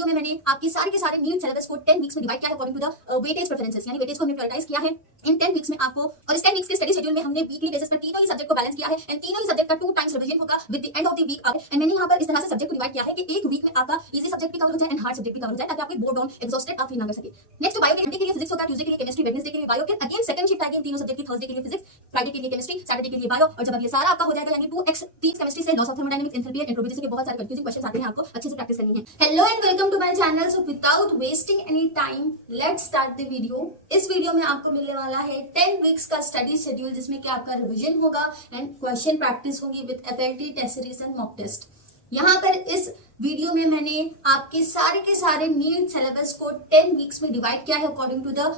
Video में मैंने आपकी सारे के सारे नीट सिलेबस को 10 वीक्स में डिवाइड किया है according to the weightage preferences, यानी वेटेज को हमने प्रायोरिटाइज किया है इन 10 वीक्स में आपको। और इस 10 वीक्स के स्टडी शेड्यूल में हमने वीकली बेसिस पर तीनों ही सब्जेक्ट को बैलेंस किया है एंड तीनों ही सब्जेक्ट का 2 टाइम्स रिवीजन होगा with the end of the week. And मैंने यहाँ पर इस तरह से सब्जेक्ट को डिवाइड किया है कि एक वीक में आपका इजी सब्जेक्ट भी कवर हो जाए एंड हार्ड सब्जेक्ट भी कवर हो जाए, ताकि आपको बोर्ड ऑन एग्जॉस्टेड आप फील ना कर सके। नेक्स्ट बायो के मंडे के लिए फिजिक्स होगा, ट्यूसडे के लिए केमिस्ट्री, वेडनेसडे के लिए बायो, फिर अगेन सेकंड शिफ्ट आएगी इन तीनों सब्जेक्ट की, थर्सडे के लिए फिजिक्स, फ्राइडे के लिए केमिस्ट्री, सैटरडे के लिए बायो। और जब अब ये सारा आपका हो जाएगा यानी 2x 3 केमिस्ट्री से laws of thermodynamics, enthalpy and entropy जैसे बहुत सारे कंफ्यूजिंग क्वेश्चंस आते हैं, आपको अच्छे से प्रैक्टिस करनी है। Hello and welcome to my channel. So without wasting any time let's start the video. इस वीडियो में आपको मिलने वाला है 10 वीक्स का स्टडी शेड्यूल, जिसमें कि आपका रिवीजन होगा एंड क्वेश्चन प्रैक्टिस होगी with FLT, test series and mock test. यहाँ पर इस वीडियो में मैंने आपके सारे के सारे नीट सिलेबस को 10 वीक्स में डिवाइड किया है according to the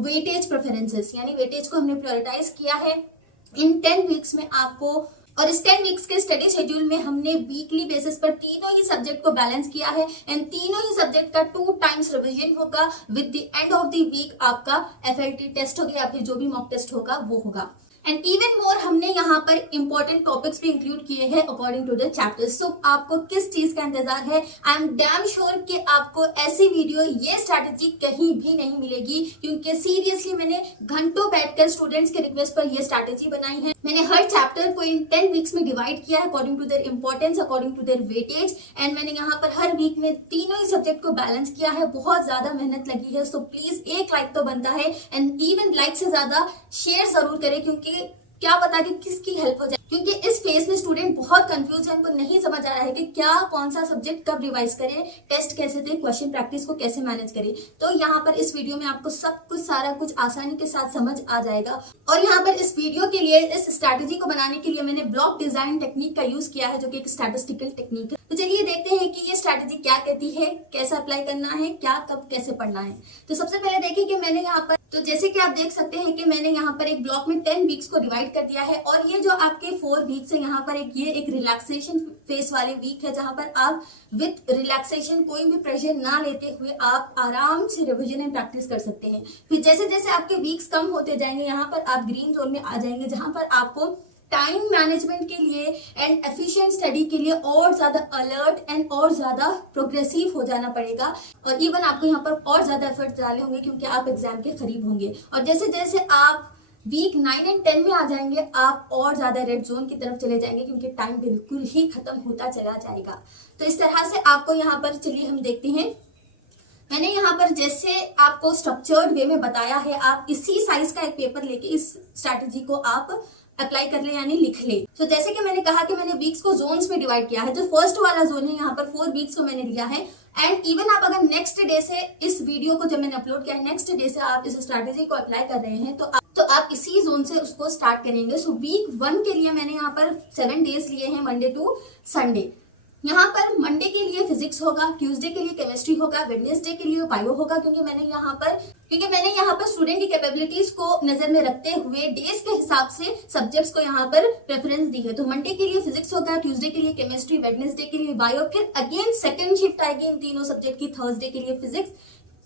weightage preferences, यानी वेटेज को हमने प्रायोरिटाइज किया है इन 10 वीक्स में आपको। और इस 10 वीक्स के स्टडी शेड्यूल में हमने वीकली बेसिस पर तीनों ही सब्जेक्ट को बैलेंस किया है एंड तीनों ही सब्जेक्ट का 2 टाइम्स रिवीजन होगा with the end of the week. आपका एफएलटी टेस्ट होगा या फिर जो भी मॉक टेस्ट होगा वो होगा। एंड इवन मोर हमने यहाँ पर इंपॉर्टेंट टॉपिक्स भी इंक्लूड किए हैं अकॉर्डिंग टू द चैप्टर्स। सो आपको किस चीज का इंतजार है? आई एम डैम श्योर कि आपको ऐसी वीडियो, ये स्ट्रैटेजी कहीं भी नहीं मिलेगी, क्योंकि सीरियसली मैंने घंटों बैठकर स्टूडेंट्स के रिक्वेस्ट पर ये स्ट्रैटेजी बनाई है। मैंने हर चैप्टर को इन 10 वीक्स में डिवाइड किया है according to their importance, according to their weightage, and मैंने यहाँ पर हर वीक में तीनों ही सब्जेक्ट को बैलेंस किया है। बहुत ज्यादा मेहनत लगी है, सो प्लीज एक लाइक तो बनता है एंड इवन लाइक से ज्यादा शेयर जरूर करें, क्योंकि क्या पता कि किसकी हेल्प हो जाए। क्योंकि इस फेज में स्टूडेंट बहुत कंफ्यूज है, उनको नहीं समझ आ रहा है कि क्या कौन सा सब्जेक्ट कब रिवाइज करें, टेस्ट कैसे दें, क्वेश्चन प्रैक्टिस को कैसे मैनेज करें। तो यहाँ पर इस वीडियो में आपको सब कुछ सारा कुछ आसानी के साथ समझ आ जाएगा। और यहाँ पर इस वीडियो के लिए, इस स्ट्रैटेजी को बनाने के लिए मैंने ब्लॉक डिजाइन टेक्निक का यूज किया है, जो कि एक स्टैटिस्टिकल टेक्निक है। तो चलिए देखते हैं कि ये स्ट्रैटेजी क्या कहती है, कैसे अप्लाई करना है, क्या कब कैसे पढ़ना है। तो सबसे पहले देखिए कि मैंने यहाँ पर, तो जैसे कि आप देख सकते हैं कि मैंने यहाँ पर एक ब्लॉक में 10 वीक्स को डिवाइड कर दिया है। और ये जो आपके 4 वीक्स है, यहाँ पर एक रिलैक्सेशन फेस वाले वीक है, जहां पर आप विद रिलैक्सेशन, कोई भी प्रेशर ना लेते हुए आप आराम से रिवीजन एंड प्रैक्टिस कर सकते हैं। फिर जैसे जैसे आपके वीक्स कम होते जाएंगे, यहाँ पर आप ग्रीन जोन में आ जाएंगे, जहां पर आपको टाइम मैनेजमेंट के लिए एंड एफिशिएंट स्टडी के लिए और ज्यादा अलर्ट एंड और ज्यादा प्रोग्रेसिव हो जाना पड़ेगा। और इवन आपको यहाँ पर और ज्यादा एफर्ट डालने होंगे, क्योंकि आप एग्जाम के करीब होंगे। और जैसे जैसे आप वीक 9 एंड 10 में आ जाएंगे, आप और ज्यादा रेड जोन की तरफ चले जाएंगे, क्योंकि टाइम बिल्कुल ही खत्म होता चला जाएगा। तो इस तरह से आपको यहाँ पर, चलिए हम देखते हैं, मैंने यहाँ पर जैसे आपको स्ट्रक्चर्ड वे में बताया है, आप इसी साइज का एक पेपर लेके इस स्ट्रैटेजी को आप अप्लाई कर ले, यानी लिख ले। तो जैसे कि मैंने कहा कि मैंने वीक्स को जोन्स में डिवाइड किया है। जो फर्स्ट वाला जोन है, यहाँ पर 4 वीक्स को मैंने लिया है। एंड इवन आप अगर नेक्स्ट डे से, इस वीडियो को जब मैंने अपलोड किया है, नेक्स्ट डे से आप इस स्ट्रैटेजी को अप्लाई कर रहे हैं, तो आप इसी जोन से उसको स्टार्ट करेंगे। सो वीक 1 के लिए मैंने यहाँ पर 7 डेज लिए हैं, मंडे टू संडे। यहाँ पर मंडे के लिए फिजिक्स होगा, ट्यूसडे के लिए केमिस्ट्री होगा, वेडनेसडे के लिए बायो होगा, क्योंकि मैंने यहाँ पर स्टूडेंट की कैपेबिलिटीज को नजर में रखते हुए डेज के हिसाब से सब्जेक्ट्स को यहाँ पर प्रेफरेंस दी है। तो मंडे के लिए फिजिक्स होगा, ट्यूसडे के लिए केमिस्ट्री, वेडनेसडे के लिए बायो, फिर अगेन सेकंड शिफ्ट आएगी इन तीनों सब्जेक्ट की, थर्सडे के लिए फिजिक्स,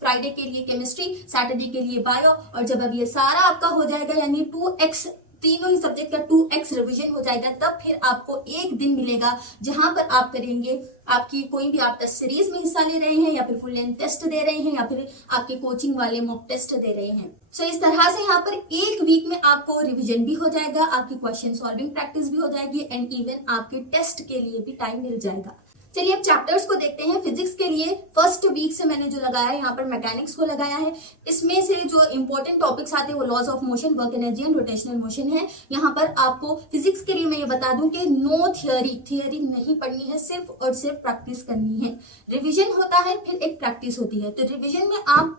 फ्राइडे के लिए केमिस्ट्री, सैटरडे के लिए बायो। और जब अब ये सारा आपका हो जाएगा, यानी 2x, तीनों ही सब्जेक्ट का 2x रिवीजन हो जाएगा, तब फिर आपको एक दिन मिलेगा जहां पर आप करेंगे आपकी कोई भी, आप टेस्ट सीरीज में हिस्सा ले रहे हैं या फिर फुल लेंथ टेस्ट दे रहे हैं या फिर आपके कोचिंग वाले मॉक टेस्ट दे रहे हैं। सो इस तरह से यहाँ पर एक वीक में आपको रिवीजन भी हो जाएगा, आपकी क्वेश्चन सॉल्विंग प्रैक्टिस भी हो जाएगी एंड इवन आपके टेस्ट के लिए भी टाइम मिल जाएगा। चलिए अब चैप्टर्स को देखते हैं। फिजिक्स के लिए फर्स्ट वीक से मैंने जो लगाया है, यहाँ पर मैकेनिक्स को लगाया है। इसमें से जो इंपॉर्टेंट टॉपिक्स आते हैं वो laws of motion, work energy and rotational motion है। यहाँ पर आपको फिजिक्स के लिए मैं ये बता दूं कि नो थियरी नहीं पढ़नी है, सिर्फ और सिर्फ प्रैक्टिस करनी है। रिविजन होता है, फिर एक प्रैक्टिस होती है। तो रिविजन में आप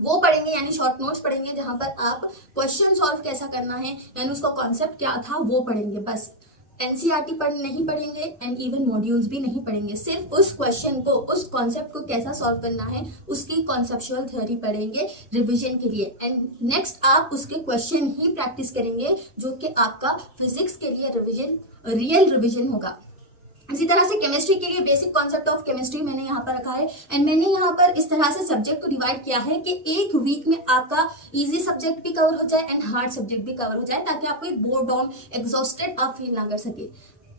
वो पढ़ेंगे, यानी शॉर्ट नोट्स पढ़ेंगे, जहां पर आप क्वेश्चन सॉल्व कैसा करना है, यानी उसका कॉन्सेप्ट क्या था वो पढ़ेंगे। बस एनसीईआरटी नहीं पढ़ेंगे एंड इवन मॉड्यूल्स भी नहीं पढ़ेंगे, सिर्फ उस क्वेश्चन को, उस कॉन्सेप्ट को कैसा सॉल्व करना है उसकी कॉन्सेप्चुअल थ्योरी पढ़ेंगे रिवीजन के लिए। एंड नेक्स्ट आप उसके क्वेश्चन ही प्रैक्टिस करेंगे, जो कि आपका फिजिक्स के लिए रिवीजन, रियल रिवीजन होगा। इसी तरह से केमिस्ट्री के लिए बेसिक कॉन्सेप्ट ऑफ केमिस्ट्री मैंने यहाँ पर रखा है। एंड मैंने यहाँ पर इस तरह से सब्जेक्ट को डिवाइड किया है कि एक वीक में आपका इजी सब्जेक्ट भी कवर हो जाए एंड हार्ड सब्जेक्ट भी कवर हो जाए, ताकि आपको एक बोर्ड ऑन एग्जॉस्टेड आप फील ना कर सके।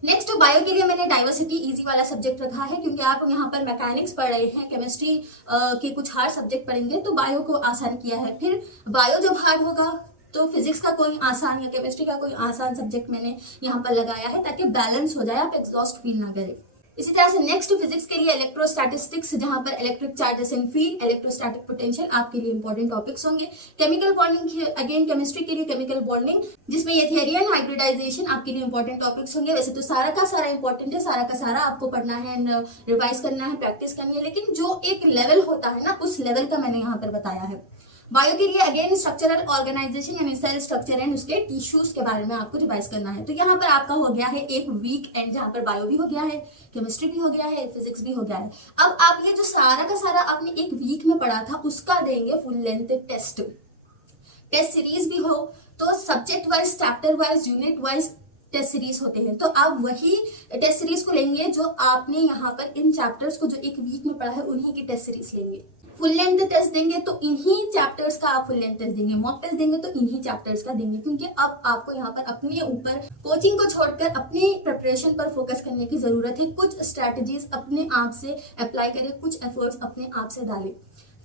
नेक्स्ट बायो के लिए मैंने डाइवर्सिटी इजी वाला सब्जेक्ट रखा है, क्योंकि आप यहाँ पर मैकेनिक्स पढ़ रहे हैं, केमिस्ट्री के कुछ हार्ड सब्जेक्ट पढ़ेंगे, तो बायो को आसान किया है। फिर बायो जब हार्ड होगा तो फिजिक्स का कोई आसान या केमिस्ट्री का कोई आसान सब्जेक्ट मैंने यहाँ पर लगाया है, ताकि बैलेंस हो जाए, आप एग्जॉस्ट फील ना करें। इसी तरह से नेक्स्ट फिजिक्स के लिए इलेक्ट्रोस्टैटिस्टिक्स, जहां पर electric charges and field, electrostatic potential आपके लिए इंपॉर्टेंट टॉपिक्स होंगे। केमिकल बॉन्डिंग, अगेन केमिस्ट्री के लिए केमिकल बॉन्डिंग, जिसमें एथेरियन हाइब्रिडाइजेशन आपके लिए इंपॉर्टेंट टॉपिक्स होंगे। वैसे तो सारा का सारा इंपॉर्टेंट है, सारा का सारा आपको पढ़ना है एंड रिवाइज करना है, प्रैक्टिस करनी है, लेकिन जो एक लेवल होता है ना, उस लेवल का मैंने यहाँ पर बताया है। बायो के लिए अगेन स्ट्रक्चरल ऑर्गेनाइजेशन यानी सेल स्ट्रक्चर एंड उसके टिश्यूज के बारे में आपको रिवाइज करना है। तो यहाँ पर आपका हो गया है एक वीक एंड, जहाँ पर बायो भी हो गया है, केमिस्ट्री भी हो गया है, फिजिक्स भी हो गया है। अब आप ये जो सारा का सारा आपने एक वीक में पढ़ा था, उसका देंगे फुल लेंथ टेस्ट सीरीज भी हो, तो subject wise, chapter wise, unit wise test series होते हैं। तो आप वही टेस्ट सीरीज को लेंगे जो आपने यहाँ पर इन चैप्टर्स को जो एक वीक में पढ़ा है, उन्हीं की टेस्ट सीरीज लेंगे। फुल लेंथ टेस्ट देंगे तो इन्हीं चैप्टर्स का आप फुल लेंथ टेस्ट देंगे, मॉक टेस्ट देंगे तो इन्हीं चैप्टर्स का देंगे, क्योंकि अब आपको यहाँ पर अपने ऊपर कोचिंग को छोड़कर अपनी प्रिपरेशन पर फोकस करने की जरूरत है। कुछ स्ट्रैटेजीज अपने आप से अप्लाई करें, कुछ एफर्ट्स अपने आप से डालें।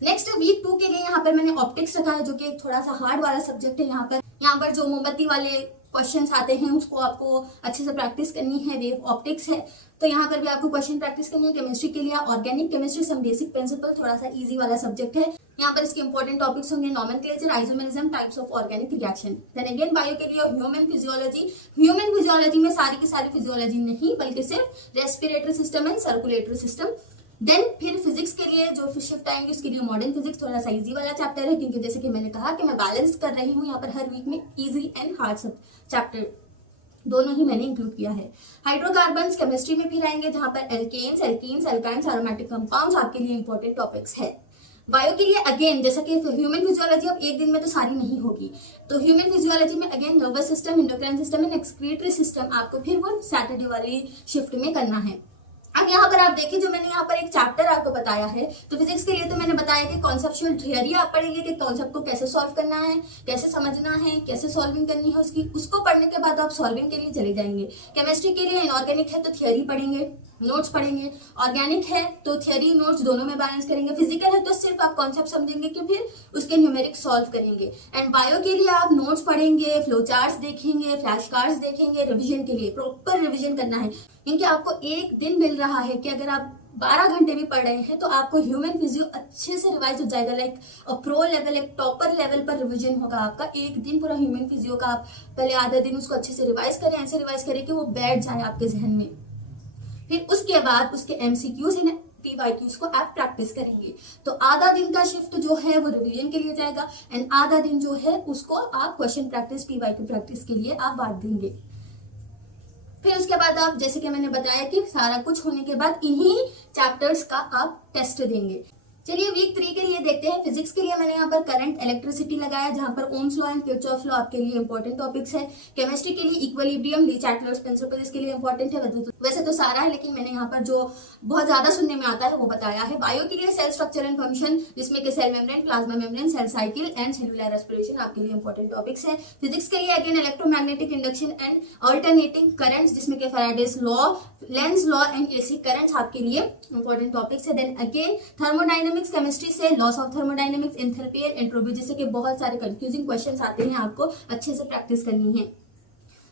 नेक्स्ट वीक 2 के लिए यहाँ पर मैंने ऑप्टिक्स रखा है, जो कि थोड़ा सा हार्ड वाला सब्जेक्ट है। यहाँ पर जो मोमबत्ती वाले क्वेश्चंस आते हैं उसको आपको अच्छे से प्रैक्टिस करनी है, वेव ऑप्टिक्स है, तो यहाँ पर भी आपको क्वेश्चन प्रैक्टिस करनी है। केमिस्ट्री के लिए organic chemistry, some basic principle, थोड़ा सा इजी वाला सब्जेक्ट है। यहाँ पर इसके इंपॉर्टेंट टॉपिक्स होंगे nomenclature, isomerism, types of organic reaction. Then again bio के लिए ह्यूमन फिजियोलॉजी, ह्यूमन फिजियोलॉजी में सारी की सारी फिजियोलॉजी नहीं, बल्कि सिर्फ respiratory system and circulatory system. Then फिर फिजिक्स के लिए जो शिफ्ट आएंगे उसके लिए मॉडर्न फिजिक्स, थोड़ा सा इजी वाला चैप्टर है, क्योंकि जैसे कि मैंने कहा कि मैं बैलेंस कर रही हूँ यहाँ पर हर वीक में इजी एंड हार्ड सब चैप्टर दोनों ही मैंने इंक्लूड किया है। हाइड्रोकार्बन्स केमिस्ट्री में फिर आएंगे, जहां पर alkanes, alkenes, alkynes, aromatic compounds आपके लिए इंपॉर्टेंट टॉपिक्स है। बायो के लिए अगेन जैसा कि ह्यूमन फिजियोलॉजी अब एक दिन में तो सारी नहीं होगी, तो ह्यूमन फिजियोलॉजी में again nervous system, endocrine system and excretory system आपको फिर वो सैटरडे वाली शिफ्ट में करना है। अब यहाँ पर आप देखिए, जो मैंने यहाँ पर एक चैप्टर आपको बताया है, तो फिजिक्स के लिए तो मैंने बताया कि कॉन्सेप्चुअल थियरी आप पढ़ेंगे कि कॉन्सेप्ट को कैसे सॉल्व करना है, कैसे समझना है, कैसे सॉल्विंग करनी है उसकी, उसको पढ़ने के बाद आप सॉल्विंग के लिए चले जाएंगे। केमिस्ट्री के लिए इनऑर्गेनिक है तो थियरी पढ़ेंगे, नोट्स पढ़ेंगे, ऑर्गेनिक है तो थियरी नोट्स दोनों में बैलेंस करेंगे, फिजिकल है तो सिर्फ आप कॉन्सेप्ट समझेंगे कि फिर उसके न्यूमेरिक सॉल्व करेंगे। एंड बायो के लिए आप नोट्स पढ़ेंगे, फ्लो चार्ट्स देखेंगे, फ्लैश कार्ड्स देखेंगे, रिविजन के लिए प्रॉपर रिविजन करना है, क्योंकि आपको एक दिन मिल रहा है कि अगर आप 12 घंटे भी पढ़ रहे हैं तो आपको ह्यूमन फिजियो अच्छे से रिवाइज हो जाएगा, लाइक प्रो लेवल, एक टॉपर लेवल पर रिवीजन होगा आपका। एक दिन पूरा ह्यूमन फिजियो का आप पहले आधा दिन उसको अच्छे से रिवाइज करें, ऐसे रिवाइज करें कि वो बैठ जाए आपके जहन में। फिर उसके बाद उसके एमसीक्यूज एंड पीवाईक्यूज को आप प्रैक्टिस करेंगे। तो आधा दिन का शिफ्ट जो है वो रिवीजन के लिए जाएगा एंड आधा दिन जो है उसको आप क्वेश्चन प्रैक्टिस, पीवाईक्यू प्रैक्टिस के लिए आप बांट देंगे। फिर उसके बाद आप, जैसे कि मैंने बताया कि सारा कुछ होने के बाद इन्हीं चैप्टर्स का आप टेस्ट देंगे। चलिए वीक 3 के लिए देखते हैं। फिजिक्स के लिए मैंने यहाँ पर करंट इलेक्ट्रिसिटी लगाया, जहां पर Ohm's law and Kirchhoff law आपके लिए इंपॉर्टेंट टॉपिक्स है। केमिस्ट्री के लिए इक्विलिब्रियम, ली चैटलर्स प्रिंसिपल इसके लिए इंपॉर्टेंट है। वैसे तो सारा है, लेकिन मैंने यहाँ पर जो बहुत ज्यादा सुनने में आता है वो बताया है। बायो के लिए सेल स्ट्रक्चर एंड फंक्शन, जिसमें कि cell membrane, plasma membrane, cell cycle and cellular respiration आपके लिए इंपॉर्टेंट टॉपिक्स है। फिजिक्स के लिए again electromagnetic induction and alternating currents, जिसमें कि Faraday's law, Lenz law and AC currents आपके लिए इंपॉर्टेंट टॉपिक्स है। देन अगेन थर्मोडाइनमिक्स केमिस्ट्री से laws of thermodynamics, enthalpy and entropy, जैसे कि बहुत सारे कंफ्यूजिंग क्वेश्चंस आते हैं, आपको अच्छे से प्रैक्टिस करनी है।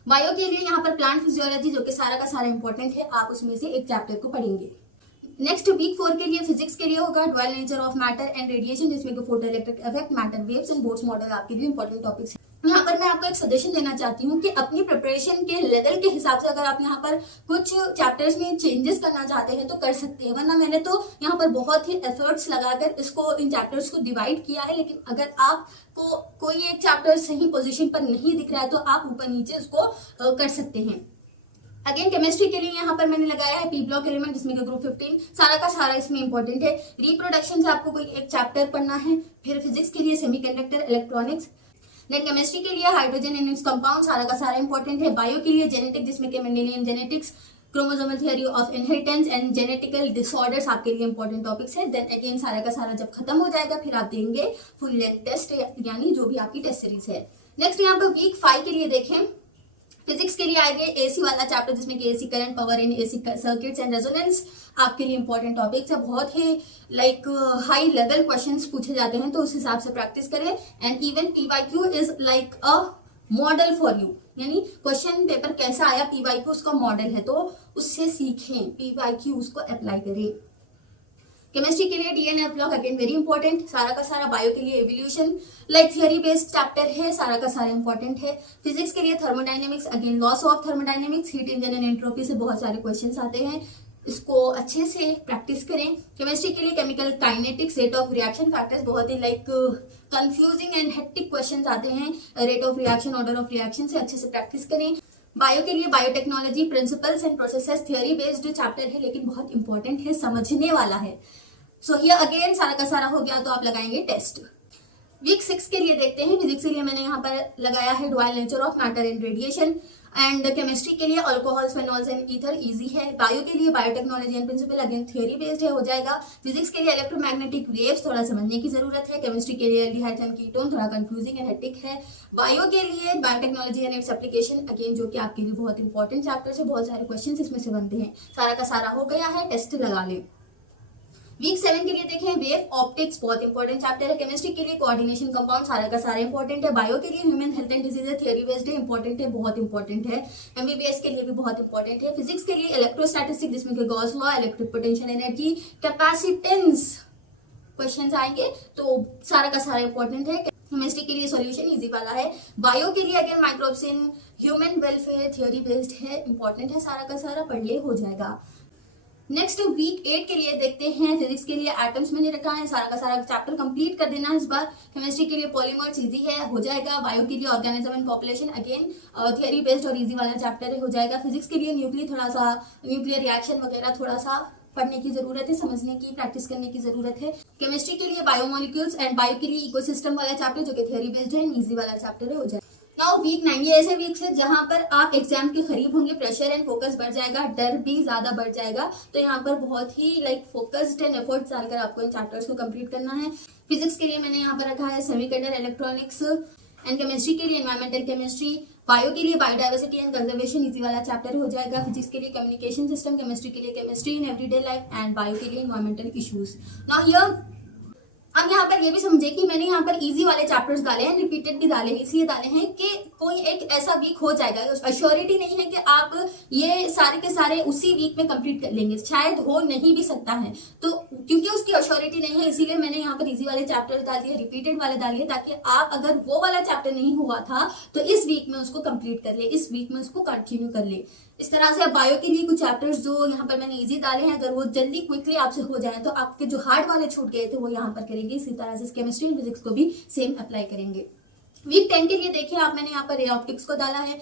बायो के लिए यहाँ पर प्लांट फिजियोलॉजी, जो कि सारा का सारा इंपॉर्टेंट है, आप उसमें से एक चैप्टर को पढ़ेंगे। नेक्स्ट वीक 4 के लिए फिजिक्स के लिए होगा dual nature of matter and radiation, जिसमें कि photoelectric effect, matter waves and Bohr's model आपके लिए इंपॉर्टेंट टॉपिक्स है। यहाँ पर मैं आपको एक सजेशन देना चाहती हूँ कि अपनी प्रिपरेशन के लेवल के हिसाब से अगर आप यहाँ पर कुछ चैप्टर्स में चेंजेस करना चाहते हैं तो कर सकते हैं, वरना मैंने तो यहाँ पर बहुत ही एफर्ट्स लगाकर इसको, इन चैप्टर्स को डिवाइड किया है। लेकिन अगर आपको कोई एक चैप्टर सही पोजीशन पर नहीं दिख रहा है तो आप ऊपर नीचे इसको कर सकते हैं। अगेन केमिस्ट्री के लिए यहाँ पर मैंने लगाया है पी ब्लॉक एलिमेंट, जिसमें कि ग्रुप 15 सारा का सारा इसमें इंपॉर्टेंट है। रिप्रोडक्शन से आपको कोई एक चैप्टर पढ़ना है। फिर फिजिक्स के लिए सेमीकंडक्टर, इलेक्ट्रॉनिक्स। देन केमिस्ट्री के लिए हाइड्रोजन एंड इट्स कंपाउंड, सारा का सारा इंपॉर्टेंट है। बायो के लिए जेनेटिक्स, जिसमें कि Mendelian genetics, chromosomal theory of inheritance and genetical disorders आपके लिए इंपॉर्टेंट टॉपिक्स है। देन अगेन सारा का सारा जब खत्म हो जाएगा फिर आप देंगे फुल लेंथ टेस्ट, यानी जो भी आपकी टेस्ट सीरीज है। नेक्स्ट यहाँ पर वीक 5 के लिए देखें, फिजिक्स के लिए आएंगे एसी वाला चैप्टर, जिसमें कि AC current, power in AC circuits and resonance आपके लिए इंपॉर्टेंट टॉपिक्स है। बहुत ही लाइक हाई लेवल क्वेश्चंस पूछे जाते हैं, तो उस हिसाब से प्रैक्टिस करें। And even PYQ is like a model for you, यानी क्वेश्चन पेपर कैसा आया पीवाईक्यू उसका मॉडल है, तो उससे सीखें, पीवाईक्यू उसको अप्लाई करें। केमिस्ट्री के लिए DNA block again very important, सारा का सारा। बायो के लिए evolution like theory based chapter है, सारा का सारा इंपॉर्टेंट है। फिजिक्स के लिए thermodynamics again loss of thermodynamics, heat engine and entropy से बहुत सारे क्वेश्चंस आते हैं, इसको अच्छे से प्रैक्टिस करें। केमिस्ट्री के लिए chemical kinetics, rate of reaction factors, बहुत ही like confusing and hectic questions आते हैं, rate of reaction, order of reaction से अच्छे से प्रैक्टिस करें। बायो के लिए biotechnology, principles and processes, theory based chapter है लेकिन बहुत इंपॉर्टेंट है, समझने वाला है। सो हियर अगेन सारा का सारा हो गया, तो आप लगाएंगे टेस्ट। वीक 6 के लिए देखते हैं। फिजिक्स के लिए मैंने यहाँ पर लगाया है dual nature of matter and radiation. And chemistry के लिए alcohols, phenols and ether easy है। बायो के लिए biotechnology and principle again theory based है, हो जाएगा। फिजिक्स के लिए इलेक्ट्रोमैग्नेटिक वेव्स थोड़ा समझने की जरूरत है। केमिस्ट्री के लिए एल्डिहाइड्स एंड कीटोन थोड़ा कंफ्यूजिंग एंड हेक्टिक है। बायो के लिए biotechnology and its application again, जो कि आपके लिए बहुत इंपॉर्टेंट चैप्टर है, बहुत सारे क्वेश्चन इसमें से बनते हैं। सारा का सारा हो गया है, टेस्ट लगा लें। वीक 7 के लिए देखें वेव ऑप्टिक्स, बहुत इंपॉर्टेंट चैप्टर है। केमिस्ट्री के लिए कोऑर्डिनेशन कंपाउंड, सारा का सारा इंपॉर्टेंट है। बायो के लिए human health and disease theory based है, इंपॉर्टेंट है, बहुत इंपॉर्टेंट है। एमबीबीएस के लिए भी बहुत इंपॉर्टेंट है। फिजिक्स के लिए इलेक्ट्रोस्टैटिस्टिक्स, जिसमें कि Gauss law, electric potential energy, capacitance questions आएंगे, तो सारा का सारा इंपॉर्टेंट है। केमिस्ट्री के लिए सॉल्यूशन इजी वाला है। बायो के लिए again microbes in human welfare theory based है, इंपॉर्टेंट है, सारा का सारा पढ़ ले, हो जाएगा। नेक्स्ट वीक 8 के लिए देखते हैं। फिजिक्स के लिए एटम्स मैंने रखा है, सारा का सारा चैप्टर कंप्लीट कर देना इस बार। केमिस्ट्री के लिए पॉलीमर्स इजी है, हो जाएगा। बायो के लिए organism and population again theory based और इजी वाला चैप्टर है, हो जाएगा। फिजिक्स के लिए न्यूक्लियर रिएक्शन वगैरह थोड़ा सा पढ़ने की जरूरत है, समझने की, प्रैक्टिस करने की जरूरत है। केमिस्ट्री के लिए बायोमोलिक्यूल्स एंड बायो के लिए इकोसिस्टम वाला चैप्टर, जो कि थियरी बेस्ड है, इजी वाला चैप्टर है, हो जाएगा। नाउ वीक 9 ये ऐसे वीक्स है जहां पर आप एग्जाम के करीब होंगे, प्रेशर एंड फोकस बढ़ जाएगा, डर भी ज्यादा बढ़ जाएगा, तो यहाँ पर बहुत ही लाइक फोकस्ड एंड एफर्ट्स डालकर आपको इन चैप्टर्स को कंप्लीट करना है। फिजिक्स के लिए मैंने यहाँ पर रखा है सेमीकंडक्टर इलेक्ट्रॉनिक्स, एंड केमिस्ट्री के लिए एनवायरमेंटल केमिस्ट्री, बायो के लिए बायोडाइवर्सिटी एंड कंजर्वेशन इजी वाला चैप्टर हो जाएगा। फिजिक्स के लिए कम्युनिकेशन सिस्टम, केमिस्ट्री के लिए chemistry in everyday life, and bio के लिए एनवायरमेंटल इश्यूज। नाउ हियर अब यहाँ पर ये भी समझे कि मैंने यहाँ पर इजी वाले चैप्टर्स डाले हैं, रिपीटेड भी डाले हैं, इसलिए डाले हैं कि कोई एक ऐसा वीक हो जाएगा, अश्योरिटी नहीं है कि आप ये सारे के सारे उसी वीक में कंप्लीट कर लेंगे, शायद हो नहीं भी सकता है, तो क्योंकि उसकी अश्योरिटी नहीं है इसीलिए मैंने यहाँ पर इजी वाले चैप्टर्स डाल दिए, रिपीटेड वाले डालिए, ताकि आप अगर वो वाला चैप्टर नहीं हुआ था तो इस वीक में उसको कंप्लीट कर ले, इस वीक में उसको कंटिन्यू कर ले। इस तरह से बायो के लिए कुछ चैप्टर्स जो यहाँ पर मैंने इजी डाले हैं, अगर वो जल्दी क्विकली आपसे हो जाए तो आपके जो हार्ड वाले छूट गए थे वो यहाँ पर करेंगे। इसी तरह से केमिस्ट्री एंड फिजिक्स को भी सेम अप्लाई करेंगे। वीक 10 के लिए देखिए आप, मैंने यहाँ पर रे ऑप्टिक्स को डाला है।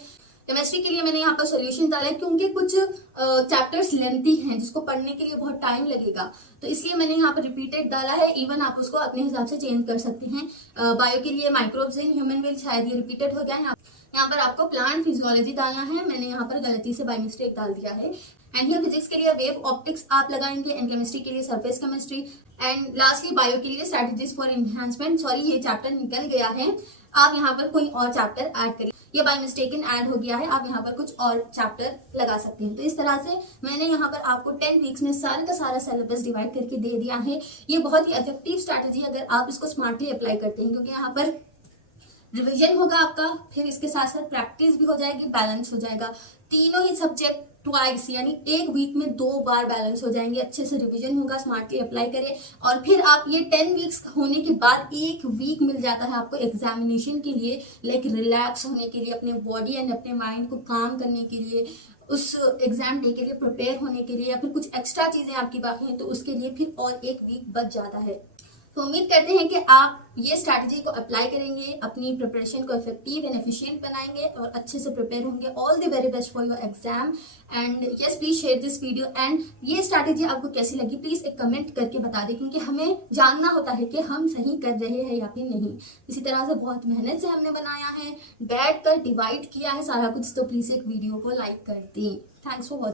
केमिस्ट्री के लिए मैंने यहाँ पर सॉल्यूशन डाला है, क्योंकि कुछ चैप्टर्स लेंथी हैं जिसको पढ़ने के लिए बहुत टाइम लगेगा, तो इसलिए मैंने यहाँ पर रिपीटेड डाला है। इवन आप उसको अपने हिसाब से चेंज कर सकते हैं। बायो के लिए माइक्रोब्स इन ह्यूमन वेल, शायद ये रिपीटेड हो गया है। यहाँ पर आपको प्लांट फिजियोलॉजी डालना है, मैंने यहाँ पर गलती से बाय मिस्टेक डाल दिया है। एंड हियर फिजिक्स के लिए वेव ऑप्टिक्स आप लगाएंगे, एंड केमिस्ट्री के लिए surface chemistry, and lastly bio के लिए स्ट्रेटजीज फॉर एनहांसमेंट। सॉरी ये चैप्टर निकल गया है, आप यहाँ पर कोई और चैप्टर ऐड करिए, ये बाय मिस्टेकन ऐड हो गया है, आप यहाँ पर कुछ और चैप्टर लगा सकते हैं। तो इस तरह से मैंने यहाँ पर आपको 10 वीक्स में सारा का सारा सिलेबस डिवाइड करके दे दिया है। ये बहुत ही इफेक्टिव स्ट्रैटेजी अगर आप इसको स्मार्टली अप्लाई करते हैं, क्योंकि यहाँ पर रिवीजन होगा आपका, फिर इसके साथ साथ प्रैक्टिस भी हो जाएगी, बैलेंस हो जाएगा। तीनों ही सब्जेक्ट ट्वाइस यानी एक वीक में 2 बार बैलेंस हो जाएंगे, अच्छे से रिवीजन होगा, स्मार्टली अप्लाई करें, और फिर आप ये 10 वीक्स होने के बाद एक वीक मिल जाता है आपको एग्जामिनेशन के लिए, लाइक रिलैक्स होने के लिए, अपने बॉडी एंड अपने माइंड को काम करने के लिए, उस एग्जाम डे के लिए प्रिपेयर होने के लिए, या फिर कुछ एक्स्ट्रा चीजें आपकी बाकी हैं तो उसके लिए फिर और एक वीक बच जाता है। तो उम्मीद करते हैं कि आप ये स्ट्रैटेजी को अप्लाई करेंगे, अपनी प्रिपरेशन को इफेक्टिव एंड एफिशिएंट बनाएंगे और अच्छे से प्रिपेयर होंगे। All the very best for your exam, and yes please share this video. And ये स्ट्रैटेजी आपको कैसी लगी प्लीज एक कमेंट करके बता दें, क्योंकि हमें जानना होता है कि हम सही कर रहे हैं या फिर नहीं। इसी तरह से बहुत मेहनत से हमने बनाया है, बैठ कर डिवाइड किया है सारा कुछ, तो प्लीज एक वीडियो को लाइक कर दें। Thanks for watching.